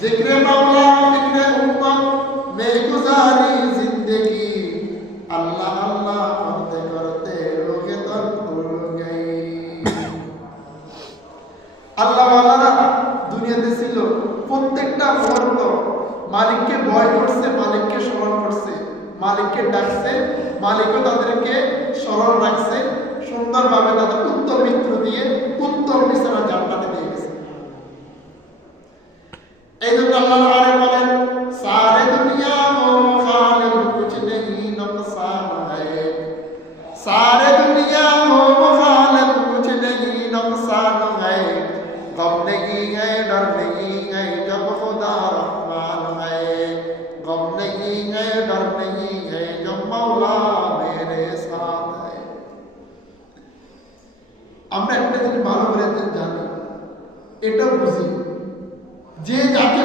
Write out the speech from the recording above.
जिक्र मौला फिक्र उम्मत में गुजारी जिंदगी अल्लाह अल्लाह करते करते रोगे तन उड़ गई। আল্লাহ ওয়ালারা দুনিয়াতে ছিল, প্রত্যেকটা মুহূর্ত মালিককে ভয় করছে, মালিককে স্মরণ করছে, মালিককে ডাকছে, মালিকও তাদেরকে স্মরণ রাখছে, সুন্দরভাবে তাদের উত্তম মিত্র দিয়ে উত্তম বিছানা জান্নাতে দিয়ে গেছে। এই জন্য আল্লাহ আরে বলেন সারে দুনিয়া ও মুখালিফ কুছ নেহি নুকসান है, सारे दुनिया हो मुखालिफ कुछ नहीं नुकसान है, गम नहीं है डर नहीं है जब खुदा रहमान है, गम नहीं है डर नहीं है जब मौला मेरे साथ है। আমরা একটা জিনিস ভালো করে জানি, এটা বুঝি যে যাকে